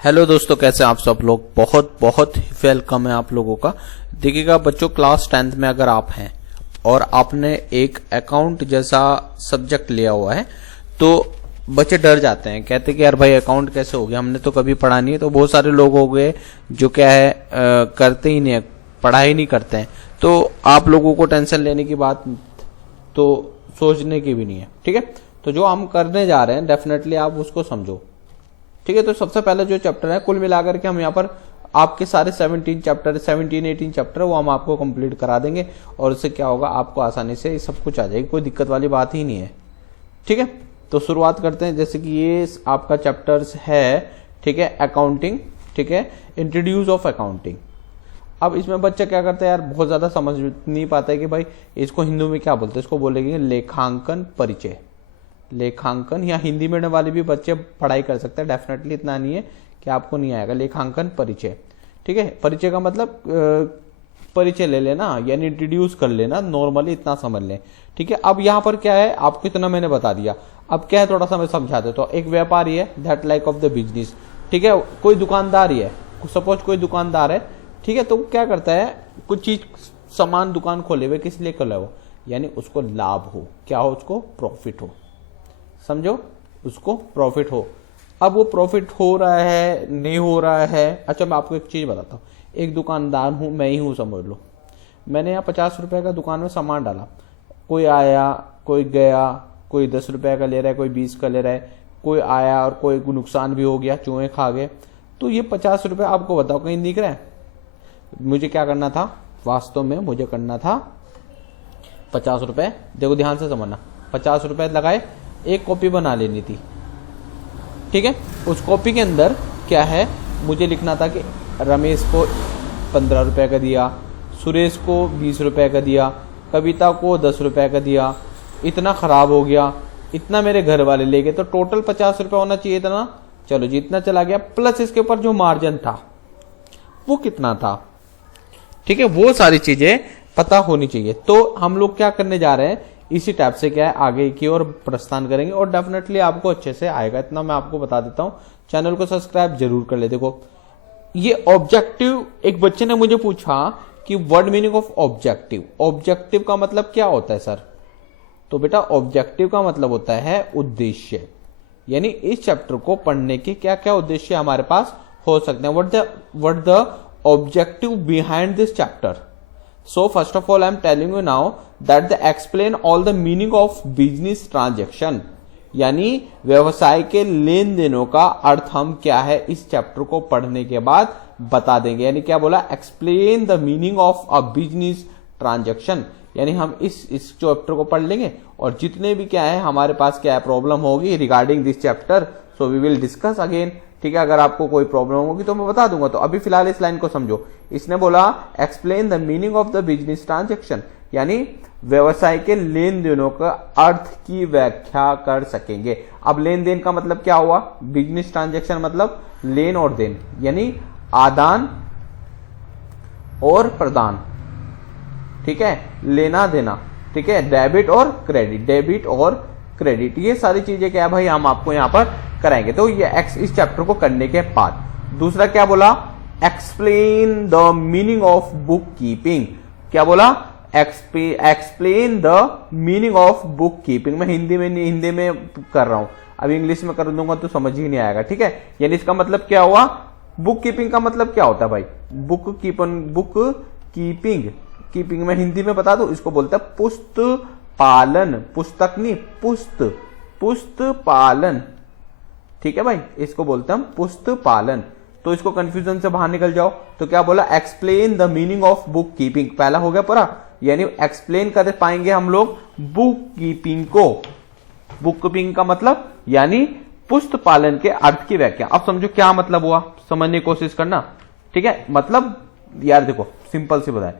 Hello दोस्तों, कैसे आप सब लोग। बहुत बहुत वेलकम है आप लोगों का। देखिएगा बच्चों, क्लास 10th में अगर आप हैं और आपने एक अकाउंट जैसा सब्जेक्ट लिया हुआ है तो बच्चे डर जाते हैं, कहते हैं कि यार भाई अकाउंट कैसे हो गया, हमने तो कभी पढ़ा नहीं है। तो बहुत सारे लोग हो गए जो क्या है करते ही नहीं है, पढ़ाई नहीं करते हैं। तो आप लोगों को टेंशन लेने की बात तो सोचने की भी नहीं है, ठीक है। तो जो हम करने जा रहे हैं डेफिनेटली आप उसको समझो, ठीक है। तो सबसे पहले जो चैप्टर है, कुल मिलाकर के हम यहाँ पर आपके सारे 17-18 चैप्टर वो हम आपको कंप्लीट करा देंगे और उससे क्या होगा, आपको आसानी से सब कुछ आ जाएगी, कोई दिक्कत वाली बात ही नहीं है, ठीक है। तो शुरुआत करते हैं। जैसे कि ये आपका चैप्टर्स है, ठीक है, अकाउंटिंग, ठीक है, इंट्रोड्यूस ऑफ अकाउंटिंग। अब इसमें बच्चा क्या करता है यार, बहुत ज्यादा समझ नहीं पाता है कि भाई इसको हिंदी में क्या बोलते हैं। इसको बोलेंगे लेखांकन परिचय। लेखांकन या हिंदी मीडियम वाले भी बच्चे पढ़ाई कर सकते हैं, डेफिनेटली इतना नहीं है कि आपको नहीं आएगा। लेखांकन परिचय, ठीक है। परिचय का मतलब परिचय ले लेना, यानी इंट्रोड्यूस कर लेना, नॉर्मली इतना समझ लें, ठीक है। अब यहाँ पर क्या है, आपको इतना मैंने बता दिया। अब क्या है, थोड़ा सा मैं समझा देता हूँ। एक व्यापारी है, that like of the business, ठीक है। कोई दुकानदार ही है, सपोज कोई दुकानदार है, ठीक है। तो क्या करता है, कुछ चीज सामान दुकान खोले हुए, किस लिए खोला हो, यानी उसको लाभ हो, क्या हो, उसको प्रॉफिट हो, समझो, उसको प्रॉफिट हो। अब वो प्रॉफिट हो रहा है नहीं हो रहा है। अच्छा, मैं आपको एक चीज बताता हूँ। एक दुकानदार हूं, मैं ही हूं, समझ लो। मैंने यहाँ 50 रुपए का दुकान में सामान डाला, कोई आया कोई गया, कोई 10 रुपए का ले रहा है, कोई 20 का ले रहा है, कोई आया और कोई नुकसान भी हो गया, चूहे खा गए। तो ये 50 रुपए आपको बताओ कहीं दिख रहा है? मुझे क्या करना था, वास्तव में मुझे करना था 50 रुपए, देखो ध्यान से समझना, 50 रुपए लगाए, एक कॉपी बना लेनी थी, ठीक है। उस कॉपी के अंदर क्या है, मुझे लिखना था कि रमेश को 15 रुपए का दिया, सुरेश को 20 रुपए का दिया, कविता को 10 रुपए का दिया, इतना खराब हो गया, इतना मेरे घर वाले ले गए, तो टोटल 50 रुपए होना चाहिए था ना। चलो जी, इतना चला गया, प्लस इसके ऊपर जो मार्जिन था वो कितना था, ठीक है। वो सारी चीजें पता होनी चाहिए। तो हम लोग क्या करने जा रहे हैं, इसी टाइप से क्या है आगे की ओर प्रस्थान करेंगे और डेफिनेटली आपको अच्छे से आएगा, इतना मैं आपको बता देता हूं। चैनल को सब्सक्राइब जरूर कर ले। देखो ये ऑब्जेक्टिव, एक बच्चे ने मुझे पूछा कि word meaning of objective, objective का मतलब क्या होता है सर। तो बेटा ऑब्जेक्टिव का मतलब होता है उद्देश्य, यानी इस चैप्टर को पढ़ने के क्या क्या उद्देश्य हमारे पास हो सकते हैं। What the objective behind this chapter. So first of all I am telling you now that they explain all the meaning of business transaction, यानी व्यवसाय के लेन देनों का अर्थ हम क्या है इस चैप्टर को पढ़ने के बाद बता देंगे। यानी क्या बोला, explain the meaning of a business transaction, यानी हम इस चैप्टर को पढ़ लेंगे और जितने भी क्या है हमारे पास क्या है प्रॉब्लम होगी regarding this chapter, so we will discuss again, ठीक है। अगर आपको कोई प्रॉब्लम होगी तो मैं बता दूंगा। तो अभी फिलहाल इस लाइन को समझो। इसने बोला explain the meaning of the business transaction, यानी व्यवसाय के लेन देनों का अर्थ की व्याख्या कर सकेंगे। अब लेन देन का मतलब क्या हुआ, बिजनेस ट्रांजेक्शन मतलब लेन और देन, यानी आदान और प्रदान, ठीक है, लेना देना, ठीक है, डेबिट और क्रेडिट, डेबिट और क्रेडिट, ये सारी चीजें क्या है भाई हम आपको यहां पर कराएंगे। तो ये इस चैप्टर को करने के बाद दूसरा क्या बोला, explain the meaning of book keeping. क्या बोला, explain the meaning of book keeping. मैं हिंदी में कर रहा हूं, अब इंग्लिश में कर दूंगा तो समझ ही नहीं आएगा, ठीक है। यानी इसका मतलब क्या हुआ, बुक कीपिंग का मतलब क्या होता है भाई, बुक कीपिंग मैं हिंदी में बता दूं, इसको बोलते हैं पुस्त पालन, पुस्तक नहीं पुस्त पालन, ठीक है भाई, इसको बोलते हैं पुस्त पालन। तो इसको कंफ्यूजन से बाहर निकल जाओ। तो क्या बोला, explain the meaning of book keeping, पहला हो गया पूरा, यानी एक्सप्लेन कर पाएंगे हम लोग बुक कीपिंग को। बुक कीपिंग का मतलब यानी पुस्त पालन के अर्थ की व्याख्या। अब समझो क्या मतलब हुआ, समझने की कोशिश करना, ठीक है। मतलब यार देखो सिंपल सी बताए,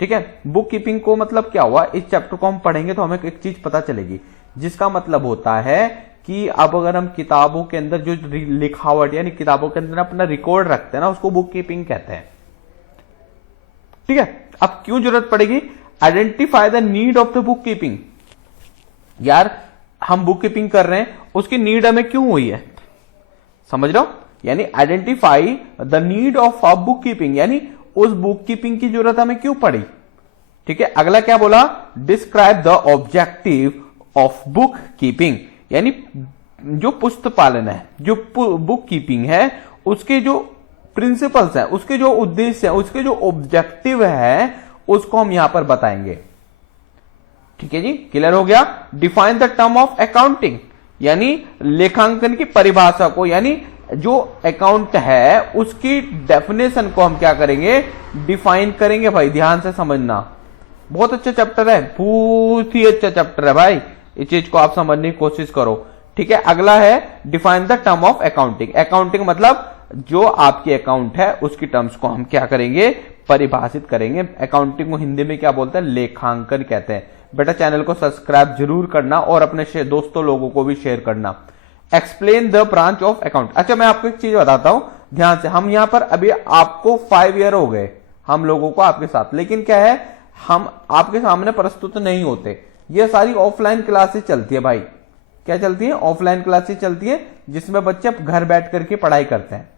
ठीक है। बुक कीपिंग को मतलब क्या हुआ, इस चैप्टर को हम पढ़ेंगे तो हमें एक चीज पता चलेगी, जिसका मतलब होता है कि अब अगर हम किताबों के अंदर जो लिखावट यानी किताबों के अंदर अपना रिकॉर्ड रखते हैं ना, उसको बुक कीपिंग कहते हैं, ठीक है। अब क्यों जरूरत पड़ेगी, identify the need of the book keeping. यार हम बुक कीपिंग कर रहे हैं, उसकी नीड हमें क्यों हुई है, समझ रहे हो। यानी identify the need of book keeping, यानी उस बुक कीपिंग की जरूरत हमें क्यों पड़ी। ठीक है, अगला क्या बोला, describe the objective of book keeping, यानी जो पुस्तक पालन है, जो बुक कीपिंग है, उसके जो प्रिंसिपल्स हैं, उसके जो उद्देश्य है, उसके जो ऑब्जेक्टिव है, उसको हम यहां पर बताएंगे। ठीक है जी, क्लियर हो गया। Define the term of accounting, यानी लेखांकन की परिभाषा को, यानी जो अकाउंट है उसकी डेफिनेशन को हम क्या करेंगे, डिफाइन करेंगे। भाई ध्यान से समझना, बहुत अच्छा चैप्टर है, बहुत ही अच्छा चैप्टर है भाई, इस चीज को आप समझने की कोशिश करो। ठीक है, अगला है define the term of accounting. Accounting मतलब जो आपकी अकाउंट है उसकी टर्म्स को हम क्या करेंगे, परिभाषित करेंगे। अकाउंटिंग को हिंदी में क्या बोलते हैं, लेखांकन कहते हैं। बेटा चैनल को सब्सक्राइब जरूर करना और अपने दोस्तों लोगों को भी शेयर करना। Explain the branch of account. अच्छा, मैं आपको एक चीज बताता हूं ध्यान से, हम यहां पर अभी आपको 5 ईयर हो गए हम लोगों को आपके साथ, लेकिन क्या है, हम आपके सामने प्रस्तुत नहीं होते। ये सारी ऑफलाइन क्लासेस चलती है भाई, क्या चलती है, ऑफलाइन क्लासेस चलती है, जिसमें बच्चे घर बैठ करके पढ़ाई करते हैं।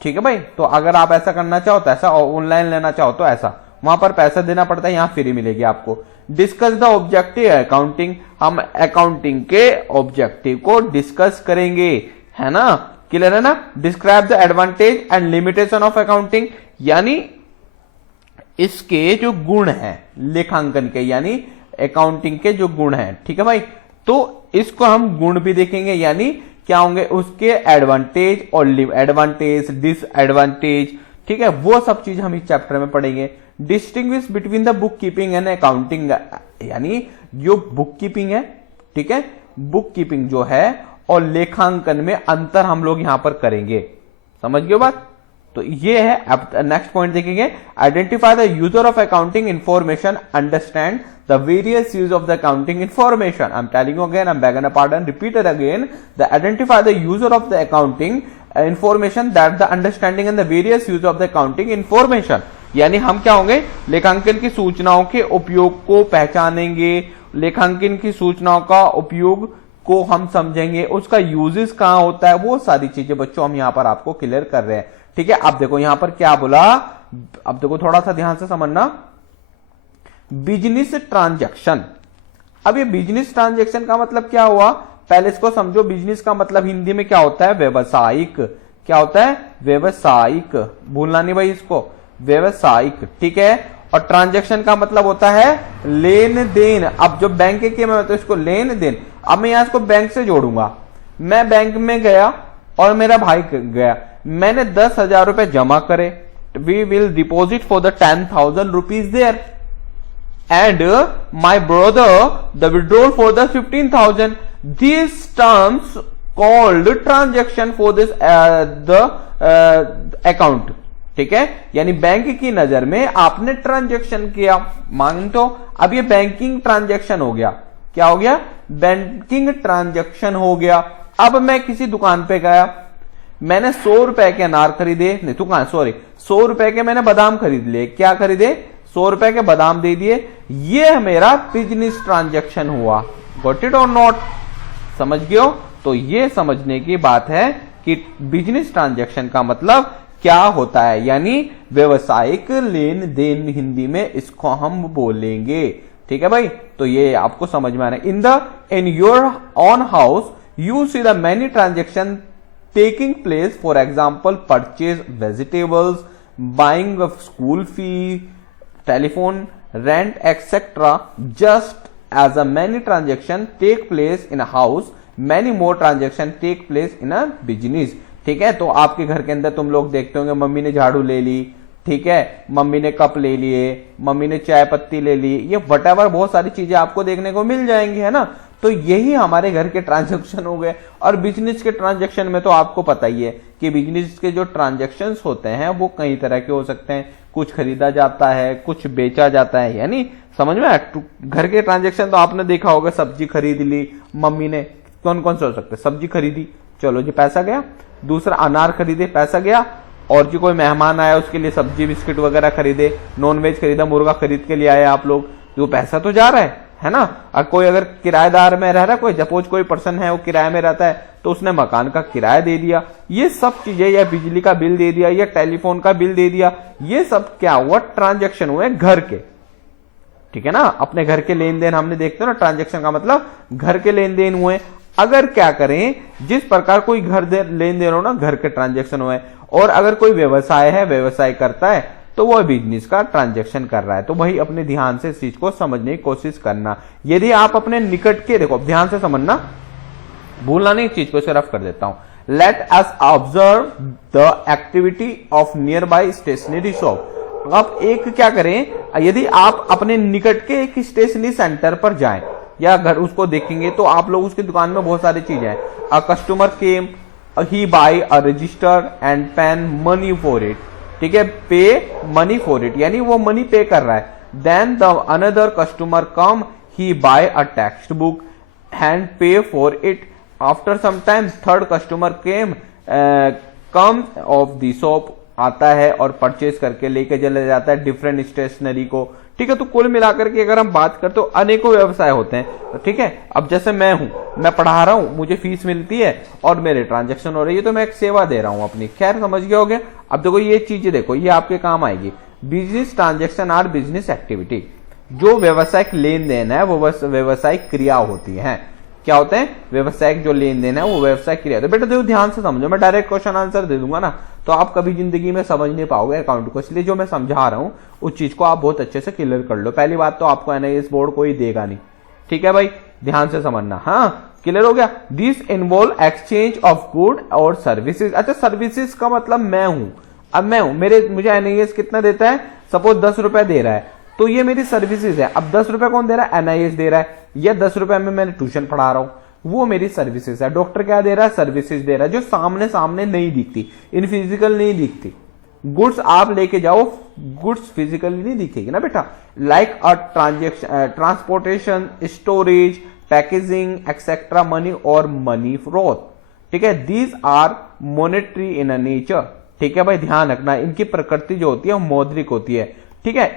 ठीक है भाई, तो अगर आप ऐसा करना चाहो तो ऐसा, ऑनलाइन लेना चाहो तो ऐसा, वहां पर पैसा देना पड़ता है, यहां फ्री मिलेगी आपको। डिस्कस द ऑब्जेक्टिव अकाउंटिंग, हम अकाउंटिंग के ऑब्जेक्टिव को डिस्कस करेंगे, है ना, क्लियर है ना। Describe the advantage and limitation of accounting, यानी इसके जो गुण हैं लेखांकन के, यानी अकाउंटिंग के जो गुण हैं। ठीक है भाई, तो इसको हम गुण भी देखेंगे, यानी क्या होंगे उसके एडवांटेज और एडवांटेज, डिसएडवांटेज। ठीक है, वो सब चीज हम इस चैप्टर में पढ़ेंगे। Distinguish between the book keeping and accounting, यानी जो बुक कीपिंग है, ठीक है, बुक कीपिंग जो है और लेखांकन में अंतर हम लोग यहां पर करेंगे। समझ गए बात, तो ये है। अब नेक्स्ट पॉइंट देखेंगे, identify the user of accounting information, understand the various use of the accounting information. I'm telling you again, I'm begging a pardon, repeat it again. The identify the user of the accounting information, that the understanding and the various use of the accounting information. यानी हम क्या होंगे, लेखांकन की सूचनाओं के उपयोग को पहचानेंगे, लेखांकन की सूचनाओं का उपयोग को हम समझेंगे, उसका यूजेस कहां होता है, वो सारी चीजें बच्चों हम यहां पर आपको क्लियर कर रहे हैं। ठीक है, अब देखो यहां पर क्या बोला, अब देखो थोड़ा सा ध्यान से समझना, बिजनेस ट्रांजैक्शन। अब ये बिजनेस ट्रांजैक्शन का मतलब क्या हुआ, पहले इसको समझो। बिजनेस का मतलब हिंदी में क्या होता है, व्यवसायिक। क्या होता है, व्यवसायिक, भूलना नहीं भाई इसको, व्यवसायिक। ठीक है, और ट्रांजैक्शन का मतलब होता है लेन देन। अब जो बैंक के मैं तो इसको लेन देन, अब मैं यहां इसको बैंक से जोड़ूंगा। मैं बैंक में गया और मेरा भाई गया, मैंने 10,000 रुपए जमा करे, we will deposit for the 10,000 rupees there, and my brother the withdrawal for the 15,000. These terms called transaction for this the account. ठीक है, यानी बैंक की नजर में आपने ट्रांजैक्शन किया, मान तो अब ये बैंकिंग ट्रांजैक्शन हो गया। क्या हो गया, बैंकिंग ट्रांजैक्शन हो गया। अब मैं किसी दुकान पे गया, मैंने 100 रुपए के अनार खरीदे, नहीं दुकान सॉरी 100 रुपए के मैंने बादाम खरीद लिए। क्या खरीदे, 100 रुपए के बादाम दे दिए। ये मेरा बिजनेस ट्रांजैक्शन हुआ। गॉट इट और नॉट, समझ गए हो। तो ये समझने की बात है कि बिजनेस ट्रांजैक्शन का मतलब क्या होता है, यानी व्यवसायिक लेन देन, हिंदी में इसको हम बोलेंगे। ठीक है भाई, तो ये आपको समझ में आना है। In your own house you see the many transaction taking place, for example purchase vegetables, buying of school fee, telephone rent etc. Just as a many transaction take place in a house, many more transaction take place in a business. ठीक है, तो आपके घर के अंदर तुम लोग देखते होंगे, मम्मी ने झाड़ू ले ली, ठीक है, मम्मी ने कप ले लिए, मम्मी ने चाय पत्ती ले ली, ये वटेवर बहुत सारी चीजें आपको देखने को मिल जाएंगी, है ना। तो यही हमारे घर के ट्रांजैक्शन हो गए। और बिजनेस के ट्रांजैक्शन में तो आपको पता ही है कि बिजनेस के जो ट्रांजैक्शन होते हैं वो कई तरह के हो सकते हैं, कुछ खरीदा जाता है, कुछ बेचा जाता है, यानी समझ में। घर के ट्रांजैक्शन तो आपने देखा होगा, सब्जी खरीद ली मम्मी ने, कौन कौन से हो सकते हैं, सब्जी खरीदी, चलो जी पैसा गया। दूसरा अनार खरीदे, पैसा गया। और जी कोई मेहमान आया उसके लिए सब्जी बिस्किट वगैरह खरीदे, नॉनवेज खरीदा, मुर्गा खरीद के लिए आए आप लोग, तो पैसा तो जा रहा है ना। कोई अगर किराएदार में रह रहा है, कोई सपोज कोई पर्सन है वो किराए में रहता है, तो उसने मकान का किराया दे दिया, ये सब चीजें, या बिजली का बिल दे दिया, या टेलीफोन का बिल दे दिया, ये सब क्या हुआ, ट्रांजैक्शन हुए घर के, ठीक है ना। अपने घर के लेन देन हमने देखते हो ना, ट्रांजैक्शन का मतलब घर के लेन देन हुए। अगर क्या करें, जिस प्रकार कोई घर लेन देन हो ना, घर के ट्रांजैक्शन हुए। और अगर कोई व्यवसाय है, व्यवसाय करता है, तो वह बिजनेस का ट्रांजैक्शन कर रहा है। तो भाई अपने ध्यान से इस चीज को समझने की कोशिश करना। यदि आप अपने निकट के, देखो ध्यान से समझना, भूलना नहीं, इस चीज को सिर्फ कर देता हूं। Let us observe the activity of near by stationery shop. आप एक क्या करें, यदि आप अपने निकट के एक स्टेशनरी सेंटर पर जाएं या घर उसको देखेंगे, तो आप लोग उसकी दुकान में बहुत सारी चीजें हैं। A customer came, he buy a register and pen, money for it, ठीक है, पे मनी फॉर इट, यानी वो मनी पे कर रहा है। Then the another customer come, he buy a text book and pay for it. After some time third customer came, come of the shop, आता है और परचेज करके लेके चले जाता है डिफरेंट स्टेशनरी को, ठीक है। तो कुल मिलाकर के अगर हम बात करते हो, अनेकों व्यवसाय होते हैं, ठीक है। अब जैसे मैं हूं, मैं पढ़ा रहा हूं, मुझे फीस मिलती है और मेरे ट्रांजैक्शन हो रही है, तो मैं एक सेवा दे रहा हूं अपनी, खैर समझ गए होगे। अब देखो ये चीजें देखो, ये आपके काम आएगी। Business transaction are business activity, जो व्यवसायिक लेन देन है वो व्यवसायिक क्रिया होती है। क्या होते हैं, व्यवसायिक जो लेन देन है वो व्यवसायिक क्रिया होती है। बेटा देखो ध्यान से समझो, मैं डायरेक्ट क्वेश्चन आंसर दे दूंगा ना, तो आप कभी जिंदगी में समझ नहीं पाओगे अकाउंट को, इसलिए जो मैं समझा रहा हूं उस चीज को आप बहुत अच्छे से क्लियर कर लो। पहली बात तो आपको एनआईएस बोर्ड कोई देगा नहीं, ठीक है भाई, ध्यान से समझना। हाँ क्लियर हो गया। This involve exchange of good और सर्विसेज। अच्छा सर्विसेज का मतलब मैं हूं, अब मैं हूं, मुझे एनआईएस कितना देता है, सपोज 10 रुपए दे रहा है, तो ये मेरी सर्विसेज है। अब 10 रुपए कौन दे रहा है, एनआईएस दे रहा है, या 10 रुपए में मैंने ट्यूशन पढ़ा रहा हूं, वो मेरी सर्विसेज है। डॉक्टर क्या दे रहा है, सर्विसेज दे रहा है, जो सामने सामने नहीं दिखती, इन फिजिकल नहीं दिखती। गुड्स आप लेके जाओ, गुड्स फिजिकली नहीं दिखेगी ना बेटा, like a transaction, transportation, storage, packaging etcetera, money और मनी फ्रोथ, ठीक है। These are monetary in a nature, ठीक है भाई, ध्यान रखना, इनकी प्रकृति जो होती है वो मौद्रिक होती है, ठीक है।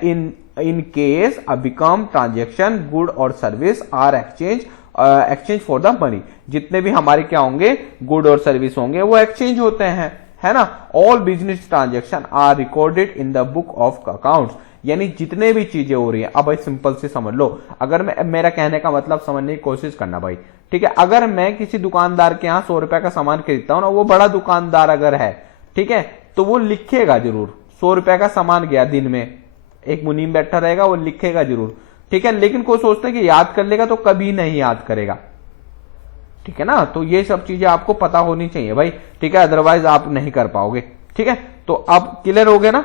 In case a become transaction, good और service are exchange for the money. जितने भी हमारे क्या होंगे, गुड और सर्विस होंगे, वो एक्सचेंज होते हैं, है ना। All business transaction are recorded in the book of accounts, यानी जितने भी चीजें हो रही है। अब भाई सिंपल से समझ लो, अगर मेरा कहने का मतलब समझने की कोशिश करना भाई, ठीक है। अगर मैं किसी दुकानदार के यहाँ 100 रुपए का सामान खरीदता हूं ना, वो बड़ा दुकानदार अगर है, ठीक है, तो वो लिखेगा जरूर 100 रुपए का सामान गया दिन में, एक मुनीम बैठा रहेगा, वो लिखेगा जरूर, ठीक है। लेकिन कोई सोचता है कि याद कर लेगा, तो कभी नहीं याद करेगा, ठीक है ना। तो ये सब चीजें आपको पता होनी चाहिए भाई, ठीक है, अदरवाइज आप नहीं कर पाओगे, ठीक है। तो अब क्लियर हो गया ना।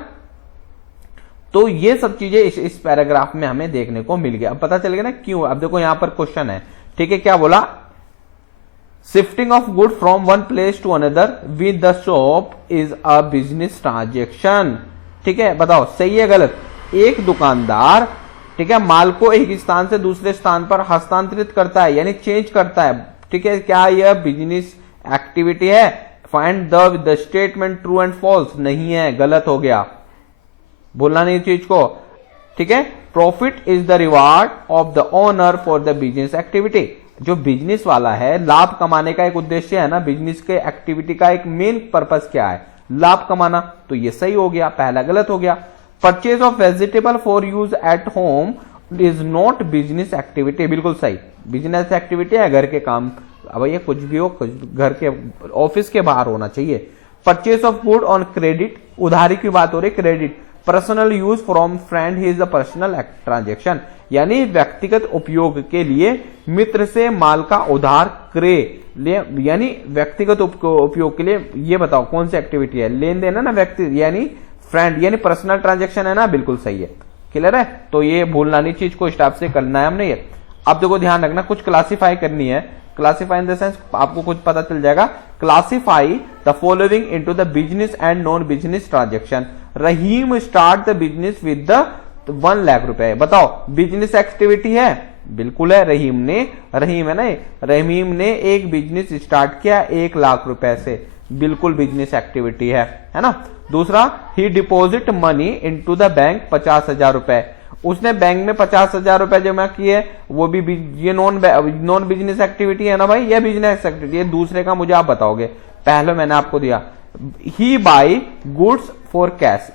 तो ये सब चीजें इस पैराग्राफ में हमें देखने को मिल गया। अब पता चल गया ना क्यों। अब देखो यहां पर क्वेश्चन है, ठीक है, क्या बोला, shifting of good from one place to another with the shop is a business transaction, ठीक है। बताओ सही है गलत। एक दुकानदार, ठीक है, माल को एक स्थान से दूसरे स्थान पर हस्तांतरित करता है, यानी चेंज करता है, ठीक है। क्या यह बिजनेस एक्टिविटी है। Find the statement true and false, नहीं है, गलत हो गया, बोलना नहीं चीज को, ठीक है। Profit is the reward of the owner for the business activity. जो बिजनेस वाला है, लाभ कमाने का एक उद्देश्य है ना, बिजनेस के एक्टिविटी का एक मेन पर्पस क्या है, लाभ कमाना, तो ये सही हो गया, पहला गलत हो गया। Purchase of vegetable for use at home is not business activity, बिल्कुल सही, बिजनेस एक्टिविटी है घर के काम, अब ये कुछ भी हो, घर के ऑफिस के बाहर होना चाहिए। Purchase of good on credit, उधारी की बात हो रही, credit. Personal use from friend is the personal transaction, यानी व्यक्तिगत उपयोग के लिए मित्र से माल का उधार क्रय, यानी व्यक्तिगत उपयोग के लिए। ये बताओ कौन सी एक्टिविटी है, लेन देन है ना, व्यक्ति यानी फ्रेंड, यानी पर्सनल ट्रांजेक्शन है ना, बिल्कुल सही है, क्लियर है। तो ये भूलना नहीं, चीज को स्टाफ से करना है हमने ये। अब देखो ध्यान रखना, कुछ क्लासिफाई करनी है, क्लासिफाई इन द सेंस आपको कुछ पता चल जाएगा। Classify the following into the business and non business transaction. Rahim start the business with the 1 lakh रुपए, बताओ बिजनेस एक्टिविटी है, बिल्कुल है। रहीम है ना, रहीम ने एक बिजनेस स्टार्ट किया 1 लाख रुपए से, बिल्कुल बिजनेस एक्टिविटी है ना। दूसरा, he deposit money into the bank 50,000 रुपए, उसने बैंक में 50,000 रुपए जमा किए, वो भी ये नॉन बिजनेस एक्टिविटी है ना भाई, ये बिजनेस एक्टिविटी है। दूसरे का मुझे आप बताओगे, पहले मैंने आपको दिया he buy goods for cash,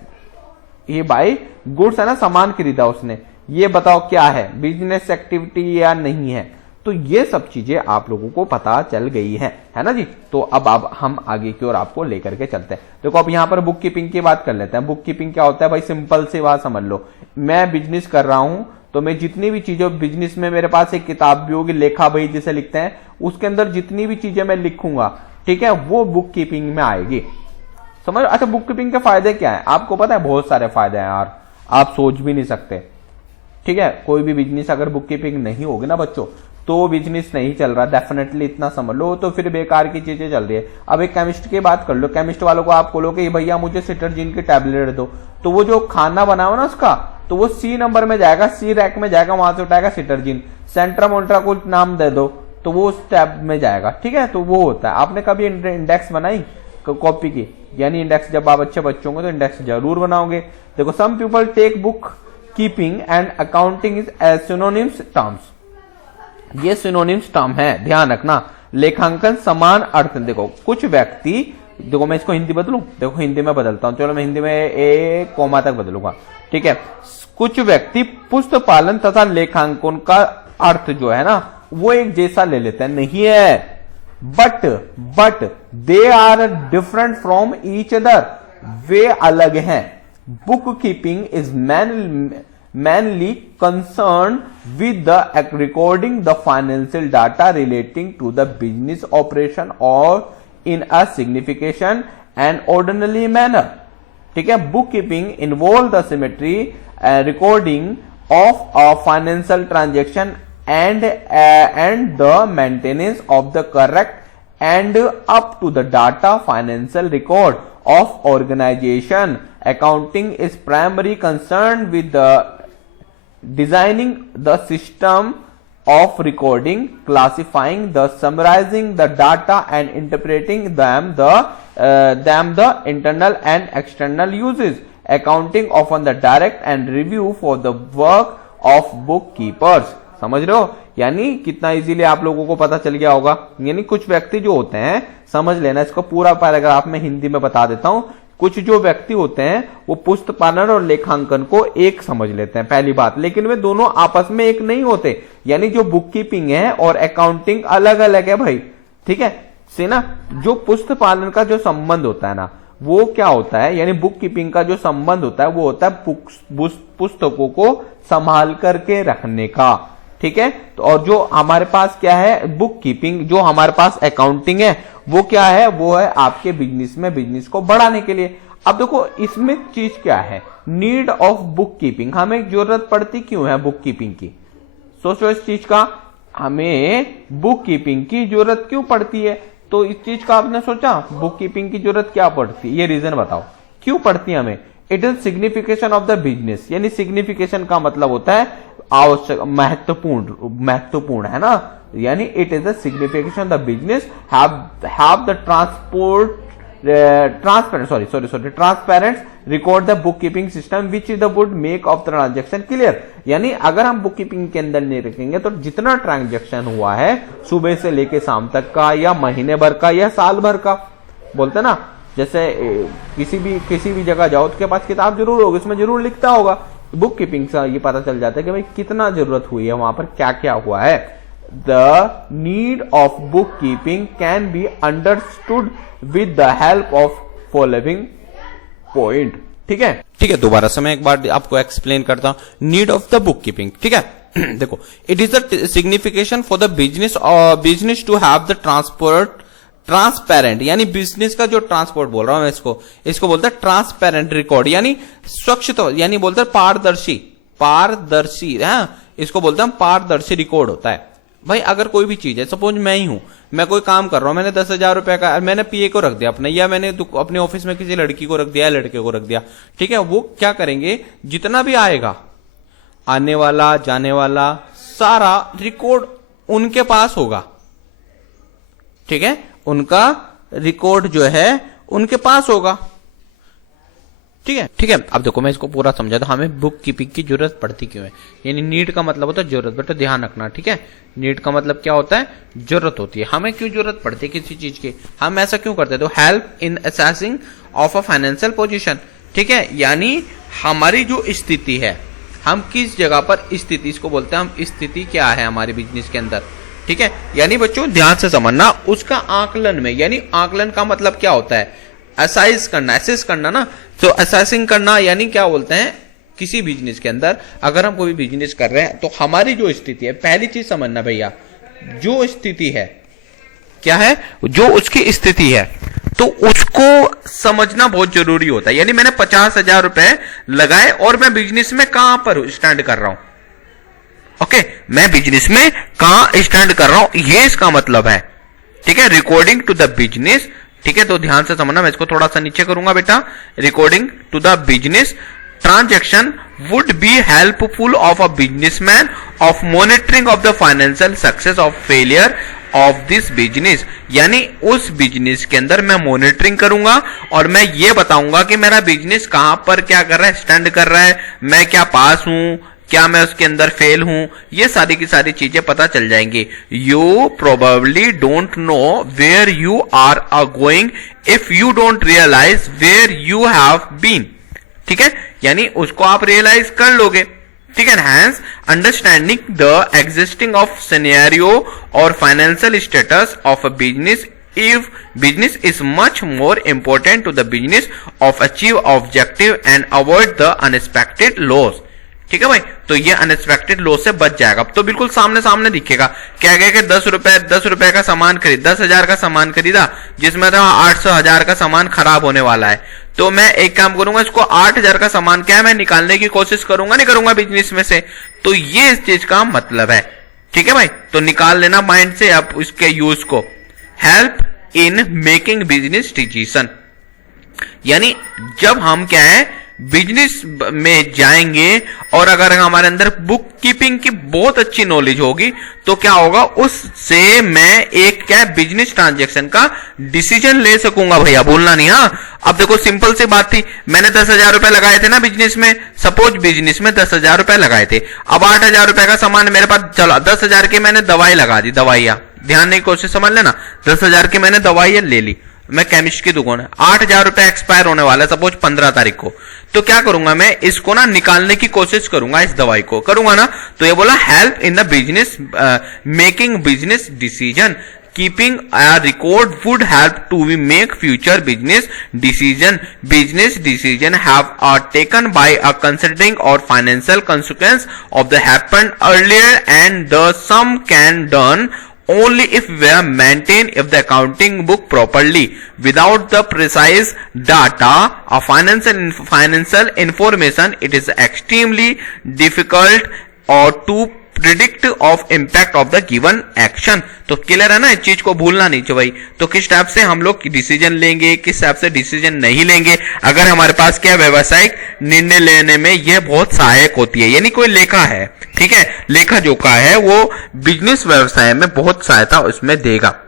he buy goods है ना, सामान खरीदा उसने, ये बताओ क्या है, बिजनेस एक्टिविटी या नहीं है। तो ये सब चीजें आप लोगों को पता चल गई है ना जी। तो अब हम आगे की ओर आपको लेकर के चलते हैं। देखो अब यहां पर बुक कीपिंग की बात कर लेते हैं। बुक कीपिंग क्या होता है भाई, सिंपल सी बात समझ लो, मैं बिजनेस कर रहा हूं तो मैं जितनी भी चीजें बिजनेस में, मेरे पास एक किताब भी होगी, लेखा बही जिसे लिखते हैं, उसके अंदर जितनी भी चीजें मैं लिखूंगा, ठीक है, वो बुक कीपिंग में आएगी। समझ। अच्छा, बुक कीपिंग के फायदे क्या है आपको पता है? बहुत सारे फायदे हैं यार, आप सोच भी नहीं सकते। ठीक है, कोई भी बिजनेस अगर बुक कीपिंग नहीं होगी ना बच्चों, तो बिजनेस नहीं चल रहा, डेफिनेटली इतना समझ लो, तो फिर बेकार की चीजें चल रही है। अब एक केमिस्ट की बात कर लो, केमिस्ट वालों को आप बोलो कि भैया मुझे सिटरजिन की टैबलेट दो, तो वो जो खाना बनाओ ना उसका, तो वो सी नंबर में जाएगा, सी रैक में जाएगा, वहां से उठाएगा सिटरजिन। सेंट्रा मोन्ट्रा को नाम दे दो तो वो उस टैब में जाएगा। ठीक है, तो वो होता है। आपने कभी इंडेक्स बनाई कॉपी की? यानी इंडेक्स, जब आप अच्छे बच्चों होंगे तो इंडेक्स जरूर बनाओगे। देखो, some people take book keeping and accounting is as synonyms terms. ये सिनोनिम्स टर्म है, ध्यान रखना। लेखांकन समान अर्थ। देखो कुछ व्यक्ति, देखो मैं इसको हिंदी बदलूं, देखो हिंदी में बदलता हूं, चलो मैं हिंदी में एक कोमा तक बदलूंगा। ठीक है, कुछ व्यक्ति पुस्तक पालन तथा लेखांकन का अर्थ जो है ना, वो एक जैसा ले लेते हैं, नहीं है। But they are different from each other, वे अलग हैं। Book keeping is mainly concerned with the recording the financial data relating to the business operation or in a significant and ordinary manner. ठीक है, bookkeeping involve the symmetry recording of a financial transaction and the maintenance of the correct and up to the data financial record of organization. Accounting is primarily concerned with the designing the system of recording, classifying the summarizing the data and interpreting them the internal and external uses. Accounting often the direct and review for the work of bookkeepers. समझ रहे हो? यानी कितना easily आप लोगों को पता चल गया होगा। यानी कुछ व्यक्ति जो होते हैं, समझ लेना, इसको पूरा पैराग्राफ में हिंदी में बता देता हूं। कुछ जो व्यक्ति होते हैं वो पुस्तक पालन और लेखांकन को एक समझ लेते हैं, पहली बात, लेकिन वे दोनों आपस में एक नहीं होते। यानी जो बुक कीपिंग है और अकाउंटिंग अलग अलग है भाई। ठीक है से ना, जो पुस्तक पालन का जो संबंध होता है ना, वो क्या होता है, यानी बुक कीपिंग का जो संबंध होता है वो होता है पुस्तकों को संभाल करके रखने का। ठीक है, तो और जो हमारे पास क्या है बुक कीपिंग, जो हमारे पास अकाउंटिंग है, वो क्या है, वो है आपके बिजनेस में बिजनेस को बढ़ाने के लिए। अब देखो इसमें चीज क्या है, नीड ऑफ बुक कीपिंग, हमें जरूरत पड़ती क्यों है बुक कीपिंग की? सोचो इस चीज का, हमें बुक कीपिंग की जरूरत क्यों पड़ती है? तो इस चीज का आपने सोचा, बुक कीपिंग की जरूरत क्या पड़ती है, ये रीजन बताओ क्यों पड़ती है हमें। It is signification of the business, यानी सिग्निफिकेशन का मतलब होता है आवश्यक, महत्वपूर्ण है ना, यानी it is the signification the business have the transparent record the book keeping system which is the wood make of the transaction clear. यानी अगर हम बुक कीपिंग के अंदर नहीं रखेंगे तो जितना ट्रांजेक्शन हुआ है सुबह से लेके शाम तक का, या महीने भर का, या साल भर का, बोलते ना, जैसे किसी भी जगह जाओ उसके पास किताब जरूर होगी, उसमें जरूर लिखता होगा। बुक कीपिंग से ये पता चल जाता है कि भाई कितना जरूरत हुई है, वहां पर क्या क्या हुआ है। The need of book keeping can be understood with the help of following point. ठीक है, दोबारा से मैं एक बार आपको एक्सप्लेन करता हूं। Need of the book keeping, ठीक है देखो, it is the signification for the business to have the transparent, यानी बिजनेस का जो ट्रांसपोर्ट बोल रहा हूं मैं, इसको बोलते हैं ट्रांसपेरेंट रिकॉर्ड, यानी स्वच्छ, तो यानी बोलते हैं पारदर्शी है, इसको बोलते हैं पारदर्शी रिकॉर्ड होता है। भाई अगर कोई भी चीज है, सपोज मैं ही हूं, मैं कोई काम कर रहा हूं, मैंने 10,000 रुपए का, मैंने पीए को रख दिया अपने, या मैंने अपने ऑफिस में किसी लड़की को रख दिया, लड़के को रख दिया। ठीक है, वो क्या करेंगे, जितना भी आएगा, आने वाला जाने वाला सारा रिकॉर्ड उनके पास होगा। ठीक है, उनका रिकॉर्ड जो है उनके पास होगा। ठीक है। अब देखो मैं इसको पूरा समझा, तो हमें बुक कीपिंग की जरूरत पड़ती क्यों है, यानी नीड का मतलब होता है जरूरत, बेटा ध्यान रखना, ठीक है। नीड का मतलब क्या होता है, जरूरत होती है। हमें क्यों जरूरत पड़ती है किसी चीज की, हम ऐसा क्यों करते हैं, तो help in assessing of a financial position, ठीक है। यानी हमारी जो स्थिति है, हम किस जगह पर स्थिति, इसको बोलते हैं हम स्थिति क्या है हमारे बिजनेस के अंदर, ठीक है। यानी बच्चों ध्यान से समझना, उसका आकलन में, यानी आकलन का मतलब क्या होता है, असाइज करना, एसेस करना ना, तो असेसिंग करना यानी क्या बोलते हैं, किसी बिजनेस के अंदर अगर हम कोई बिजनेस कर रहे हैं तो हमारी जो स्थिति है, पहली चीज समझना भैया, जो स्थिति है क्या है, जो उसकी स्थिति है, तो उसको समझना बहुत जरूरी होता है। यानी मैंने 50,000 रुपए लगाए और मैं बिजनेस में कहां पर स्टैंड कर रहा हूं, ओके, मैं बिजनेस में कहां स्टैंड कर रहा हूं, ये इसका मतलब है, ठीक है। रिकॉर्डिंग टू द बिजनेस, ठीक है, तो ध्यान से समझना, मैं इसको थोड़ा सा नीचे करूंगा बेटा। Recording to the business transaction would be helpful of a businessman of monitoring of the financial success of failure of this business, यानी उस बिजनेस के अंदर मैं मॉनिटरिंग करूंगा और मैं ये बताऊंगा कि मेरा बिजनेस कहां पर क्या कर रहा है, स्टैंड कर रहा है, मैं क्या पास हूं, क्या मैं उसके अंदर फेल हूं, ये सारी की सारी चीजें पता चल जाएंगी। You probably don't know where you are going if you don't realise where you have been, ठीक है, यानी उसको आप रियलाइज कर लोगे, ठीक है। Hence understanding the existing of scenario और financial status of a business if business is much more important to the business of achieve objective and avoid the unexpected loss, ठीक है भाई। तो ये अनएक्सपेक्टेड लॉस से बच जाएगा। तो बिल्कुल सामने सामने दिखेगा, क्या गया कि 10 रुपए का सामान खरीद, 10,000 का सामान खरीदा, जिसमें तो 800,000 का सामान खराब होने वाला है, तो मैं एक काम करूंगा, इसको 8,000 का सामान क्या है मैं निकालने की कोशिश करूंगा, नहीं करूंगा बिजनेस में से, तो ये इस चीज का मतलब है, ठीक है भाई। तो निकाल लेना माइंड से आप इसके यूज को। Help in making business decision, यानी जब हम क्या है बिजनेस में जाएंगे और अगर हमारे अंदर बुक कीपिंग की बहुत अच्छी नॉलेज होगी तो क्या होगा, उससे मैं एक क्या है बिजनेस ट्रांजैक्शन का डिसीजन ले सकूंगा भैया, भूलना नहीं। हाँ, अब देखो सिंपल सी बात थी, मैंने 10,000 रुपए लगाए थे ना बिजनेस में, सपोज बिजनेस में 10,000 रुपए लगाए थे, अब 8,000 रुपए का सामान मेरे पास चला, 10,000 की मैंने दवाई लगा दी, दवाइयां, ध्यान नहीं कोशिश समझ लेना, 10,000 की मैंने दवाइयां ले ली, मैं केमिस्ट की दुकान है, 8,000 रुपए एक्सपायर होने वाला है सपोज 15 तारीख को, तो क्या करूंगा मैं इसको ना निकालने की कोशिश करूंगा, इस दवाई को करूंगा ना, तो ये बोला help in the business making business decision, keeping a record would help to we make future business decision, business decision have taken by a considering और financial consequence of the happened earlier and the some can done only if we maintain if the accounting book properly. Without the precise data or financial information, it is extremely difficult or to predict of impact of the given action. तो clear है ना, इस चीज को भूलना नहीं चाहिए भाई। तो किस टाइप से हम लोग डिसीजन लेंगे, किस टाइप से डिसीजन नहीं लेंगे, अगर हमारे पास क्या व्यवसायिक निर्णय लेने में यह बहुत सहायक होती है। यानी कोई लेखा है, ठीक है, लेखा जोखा है वो बिजनेस व्यवसाय में बहुत सहायता उसमें देगा।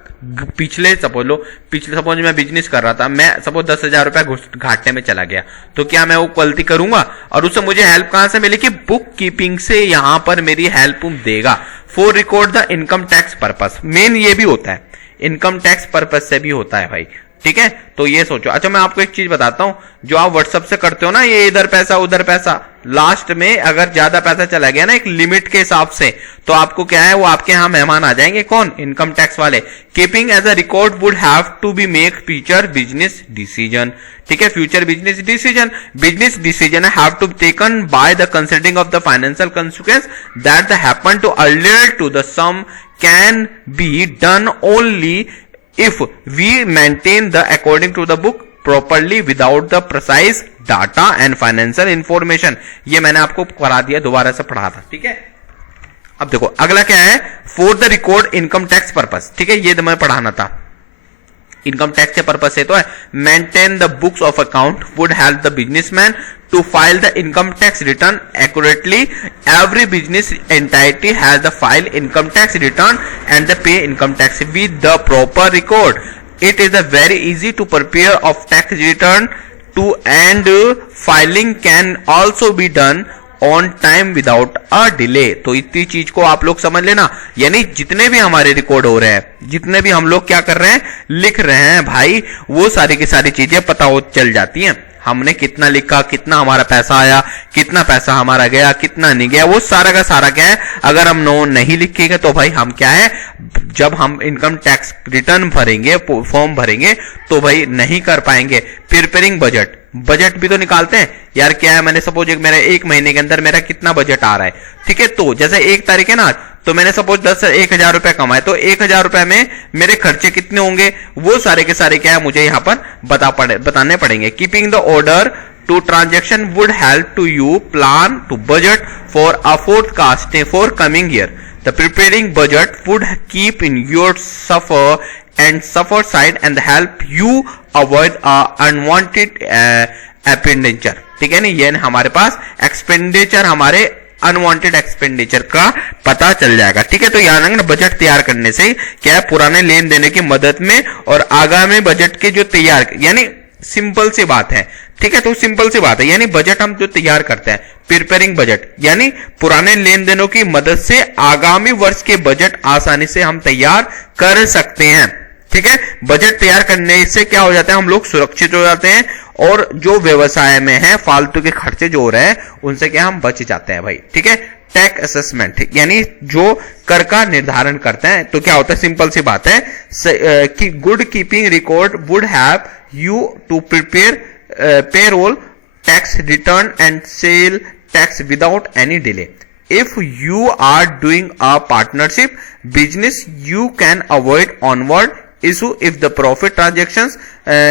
पिछले सपोज मैं बिजनेस कर रहा था, मैं सपोज 10,000 रुपए घाटे में चला गया, तो क्या मैं वो गलती करूंगा, और उससे मुझे हेल्प कहां से मिलेगी, बुक कीपिंग से यहां पर मेरी हेल्प देगा। For record the income tax purpose, main ये भी होता है, इनकम टैक्स पर्पस से भी होता है भाई, ठीक है। तो ये सोचो। अच्छा मैं आपको एक चीज बताता हूं, जो आप व्हाट्सएप से करते हो ना, ये इधर पैसा उधर पैसा, लास्ट में अगर ज्यादा पैसा चला गया ना एक लिमिट के हिसाब से, तो आपको क्या है, वो आपके यहां मेहमान आ जाएंगे, कौन, इनकम टैक्स वाले। Keeping as a record would have to be make future business decision, ठीक है, future business decision have to taken by the considering of the financial consequence that the happen to earlier to the some can be done only if we maintain the according to the book properly without the precise data and financial information। ये मैंने आपको करा दिया, दोबारा से पढ़ा था, ठीक है। अब देखो अगला क्या है, for the record income tax purpose, ठीक है, ये तो मैं पढ़ाना था। इनकम टैक्स के पर्पस से तो है maintain the books of account would help the businessman to file the income tax return accurately. Every business entity has the file income tax return and the pay income tax with the proper record. It is a very easy to prepare of tax return to and filing can also be done on time without a delay. तो इतनी चीज को आप लोग समझ लेना, यानी जितने भी हमारे रिकॉर्ड हो रहे हैं, जितने भी हम लोग क्या कर रहे हैं, लिख रहे हैं भाई, वो सारी की सारी चीजें पता हो चल जाती हैं। हमने कितना लिखा, कितना हमारा पैसा आया, कितना पैसा हमारा गया, कितना नहीं गया, वो सारा का सारा क्या है। अगर हम नहीं लिखेंगे तो भाई हम क्या है, जब हम इनकम टैक्स रिटर्न भरेंगे, फॉर्म भरेंगे, तो भाई नहीं कर पाएंगे। प्रिपेयरिंग बजट भी तो निकालते हैं यार। क्या है, मैंने सपोज मेरा एक महीने के अंदर मेरा कितना बजट आ रहा है, ठीक है। तो जैसे 1 तारीख है ना, तो मैंने सपोज 1,000 रुपए कमाए, तो 1,000 रुपए में मेरे खर्चे कितने होंगे, वो सारे के सारे क्या है मुझे यहाँ पर बताने पड़ेंगे। Keeping the order to transaction would help to you plan to budget for a forecasting for coming year. The preparing budget would keep in your suffer side and help you avoid unwanted expenditure। ठीक है ना, ये हमारे पास expenditure, हमारे unwanted expenditure का पता चल जाएगा। ठीक है, तो यहाँ ना बजट तैयार करने से क्या है, पुराने लेन देने की मदद में और आगामी बजट के जो तैयार, यानी सिंपल सी बात है। ठीक है, तो सिंपल सी बात है, यानी बजट हम जो तैयार करते हैं, प्रिपेयरिंग बजट, यानी पुराने लेन देनों की मदद से आगामी वर्ष के बजट आसानी से हम तैयार कर सकते हैं। ठीक है, बजट तैयार करने से क्या हो जाता है, हम लोग सुरक्षित हो जाते हैं, और जो व्यवसाय में है फालतू के खर्चे जो हो रहे हैं उनसे क्या हम बच जाते हैं भाई। ठीक है, टैक्स असेसमेंट, यानी जो कर का निर्धारण करते हैं, तो क्या होता है, सिंपल सी बात है कि good keeping record would have you to prepare payroll tax return and sale tax without any delay. If you are doing a partnership business, you can avoid onward issue if the profit transactions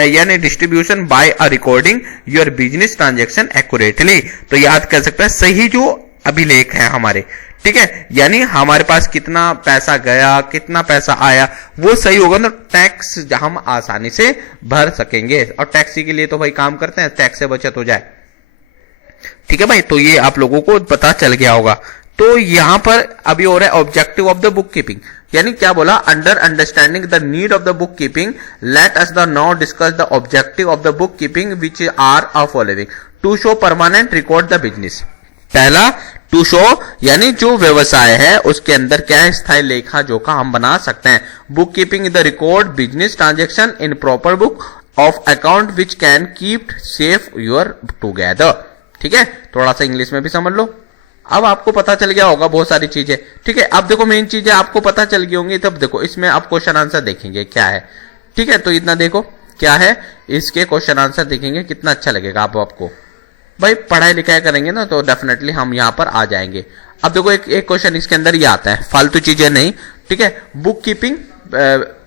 यानी distribution by a recording your business transaction accurately। तो याद कर सकते हैं सही जो अभिलेख है हमारे, ठीक है, यानी हमारे पास कितना पैसा गया, कितना पैसा आया, वो सही होगा ना, टैक्स हम आसानी से भर सकेंगे। और टैक्सी के लिए तो भाई काम करते हैं, टैक्स से बचत हो जाए। ठीक है भाई, तो ये आप लोगों को पता चल गया होगा। तो यहां पर अभी हो रहा है objective of the book keeping, यानी क्या बोला, under understanding the need of the book keeping let us the now discuss the objective of the book keeping which are a following. To show permanent record the business. पहला, to show यानी जो व्यवसाय है उसके अंदर क्या है, स्थायी लेखा जोखा हम बना सकते हैं। Book keeping the record business transaction in proper book of account which can keep safe your together. ठीक है, थोड़ा सा इंग्लिश में भी समझ लो। अब आपको पता चल गया होगा बहुत सारी चीजें। ठीक है, अब देखो मेन चीजें आपको पता चल गई होंगी, तब देखो इसमें आप क्वेश्चन आंसर देखेंगे क्या है। ठीक है, तो इतना देखो क्या है, इसके क्वेश्चन आंसर देखेंगे, कितना अच्छा लगेगा आपको भाई। पढ़ाई लिखाई करेंगे ना तो डेफिनेटली हम यहाँ पर आ जाएंगे। अब देखो एक क्वेश्चन इसके अंदर ये आता है, फालतू चीजें नहीं। ठीक है, बुक कीपिंग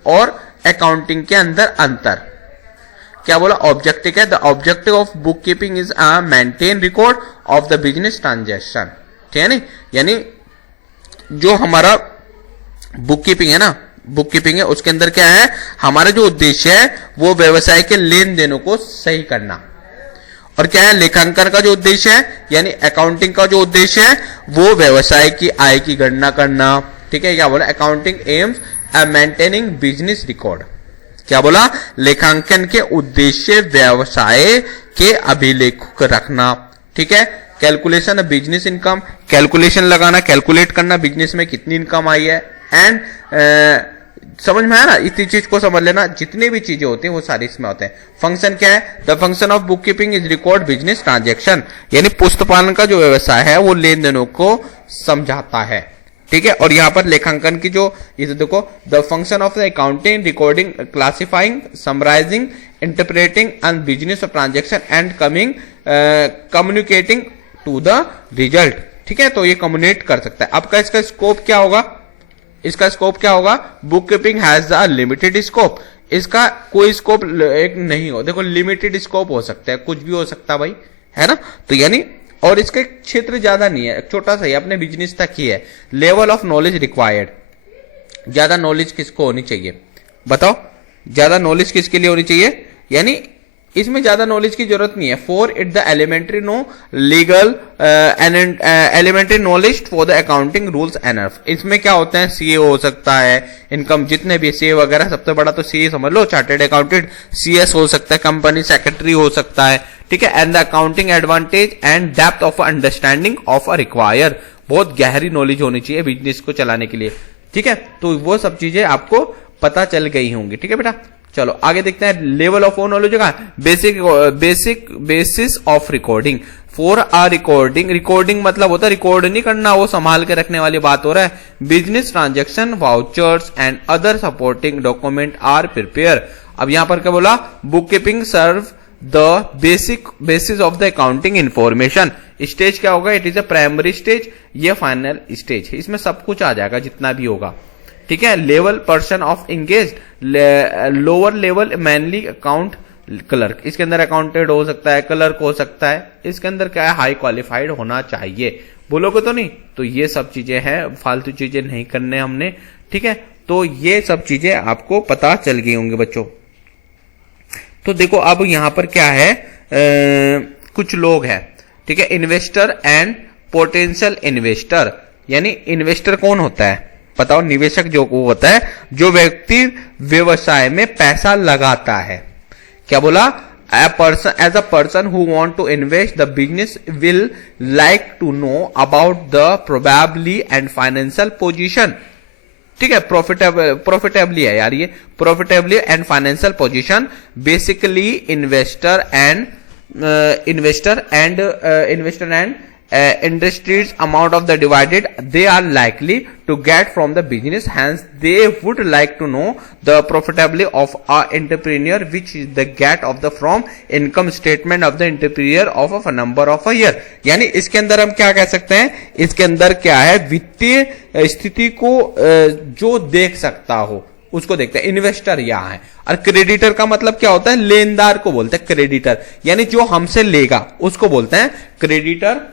और अकाउंटिंग के अंदर अंतर क्या बोला, ऑब्जेक्टिव है। The objective of book keeping is a maintain record of the business transaction. ठीक है ना, यानी जो हमारा बुक कीपिंग है ना, बुक कीपिंग है, उसके अंदर क्या है, हमारा जो उद्देश्य है वो व्यवसाय के लेन देनों को सही करना। और क्या है, लेखांकन का जो उद्देश्य है, यानी अकाउंटिंग का जो उद्देश्य है वो व्यवसाय की आय की गणना करना। ठीक है, क्या बोला, accounting aims at maintaining business record. क्या बोला, लेखांकन के उद्देश्य व्यवसाय के अभिलेख रखना। ठीक है, calculation of business income, calculation लगाना, कैलकुलेट करना बिजनेस में कितनी इनकम आई है। एंड समझ में आया ना, इतनी चीज को समझ लेना, जितनी भी चीजें होती हैं वो सारी इसमें होते हैं। फंक्शन क्या है, the function of book keeping is record business transaction, यानी पुस्तपालन का जो व्यवसाय है वो लेन देनों को समझाता है। ठीक है, और यहाँ पर लेखांकन की जो इसे देखो, the function of the accounting recording classifying summarising interpreting and business of transaction and communicating to the result. ठीक है, तो ये कम्युनिकेट कर सकता है। आपका इसका स्कोप क्या होगा, इसका स्कोप क्या होगा, book keeping has a limited scope. इसका कोई स्कोप एक नहीं हो, देखो लिमिटेड स्कोप हो सकता है, कुछ भी हो सकता है भाई, है ना। तो यानी और इसका क्षेत्र ज्यादा नहीं है, छोटा सा ही अपने बिजनेस तक ही है। लेवल ऑफ नॉलेज रिक्वायर्ड, ज्यादा नॉलेज किसको होनी चाहिए बताओ, ज्यादा नॉलेज किसके लिए होनी चाहिए, यानी इसमें ज्यादा नॉलेज की जरूरत नहीं है। For it the elementary no legal elementary knowledge for the accounting rules enough. इसमें क्या होते हैं, सीए हो सकता है, इनकम जितने भी सीए वगैरह, सबसे बड़ा तो सीए समझ लो, चार्टेड अकाउंटेंट, सीएस हो सकता है, कंपनी सेक्रेटरी हो सकता है, ठीक है। And the accounting advantage and depth of understanding of a require, बहुत गहरी नॉलेज होनी चाहिए बिजनेस को चलाने के लिए, ठीक है। तो वो सब चीजें आपको पता चल गई होंगी, ठीक है बेटा। चलो आगे देखते हैं, लेवल ऑफ नॉलेज का basis of recording. For uh recording, recording मतलब होता है रिकॉर्ड नहीं करना, वो संभाल के रखने वाली बात हो रहा है। Business transaction, vouchers and other supporting document are prepare. अब यहां पर क्या बोला, book keeping serve the basis of the accounting information. Stage क्या होगा, it is a primary stage, ये फाइनल स्टेज, इसमें सब कुछ आ जाएगा जितना भी होगा, ठीक है। Level person of engage, lower level mainly account clerk, इसके अंदर अकाउंटेंट हो सकता है, क्लर्क हो सकता है, इसके अंदर क्या है, हाई क्वालिफाइड होना चाहिए। बोलोगे तो नहीं, तो ये सब चीजें हैं, फालतू चीजें नहीं करने हमने, ठीक है। तो ये सब चीजें आपको पता चल गई होंगी बच्चों। तो देखो अब यहां पर क्या है, कुछ लोग हैं, ठीक है, इन्वेस्टर एंड पोटेंशियल इन्वेस्टर। यानी इन्वेस्टर कौन होता है बताओ, निवेशक जो वो होता है जो व्यक्ति व्यवसाय में पैसा लगाता है। क्या बोला, as a person who want to invest the business will like to know about the probably and financial position, ठीक है। प्रॉफिटेबली है यार, ये profitably and financial position. Basically investor and industries amount of the divided they are likely to get from the business, hence they would like to know the profitability of a entrepreneur which is the get of the from income statement of the entrepreneur of a number of a year। यानी इसके अंदर हम क्या कह सकते हैं, इसके अंदर क्या है, वित्तीय स्थिति को जो देख सकता हो उसको देखते हैं, इन्वेस्टर यहाँ है। और क्रेडिटर का मतलब क्या होता है, लेनदार को बोलते हैं क्रेडिटर, यानी जो हमसे लेगा उसको बोलते हैं क्रेडिटर।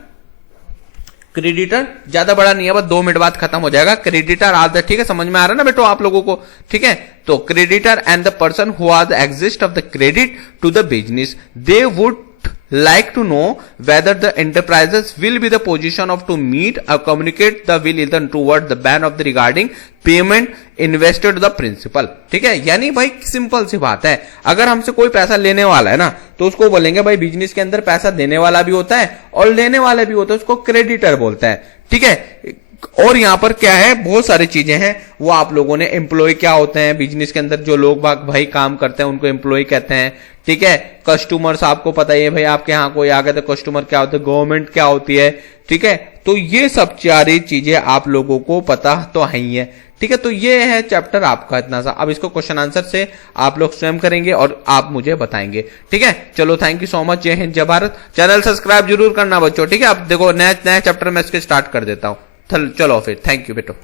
क्रेडिटर ज्यादा बड़ा नहीं है, बस 2 मिनट बाद खत्म हो जाएगा। क्रेडिटर आर द, ठीक है, समझ में आ रहा है ना बेटो आप लोगों को, ठीक है। तो creditor and the person who are the exist of the credit to the business, they would like to know whether the enterprises will be the position of to meet or communicate the will either toward the ban of the regarding payment invested the principal, ठीक है। यानी भाई simple सी बात है, अगर हमसे कोई पैसा लेने वाला है ना तो उसको बोलेंगे भाई, बिजनेस के अंदर पैसा देने वाला भी होता है और लेने वाला भी होता है, उसको क्रेडिटर बोलते हैं, ठीक है। और यहां पर क्या है, बहुत सारी चीजें हैं वो आप लोगों ने, एम्प्लॉय क्या होते हैं बिजनेस के अंदर, जो लोग भाई काम करते हैं उनको एम्प्लॉय कहते हैं, ठीक है। कस्टमर्स आपको पता ही है भाई, आपके यहाँ कोई आ गया तो कस्टमर क्या होता है, गवर्नमेंट क्या होती है, ठीक है। तो ये सब सारी चीजें आप लोगों को पता तो है ही है, ठीक है। तो ये है चैप्टर आपका इतना सा। अब इसको क्वेश्चन आंसर से आप लोग स्वयं करेंगे और आप मुझे बताएंगे, ठीक है। चलो थैंक यू सो मच, जय हिंद जय भारत। चैनल सब्सक्राइब जरूर करना बच्चों, ठीक है। अब देखो नया चैप्टर में इसके स्टार्ट कर देता हूं, चलो फिर, थैंक यू बेटो।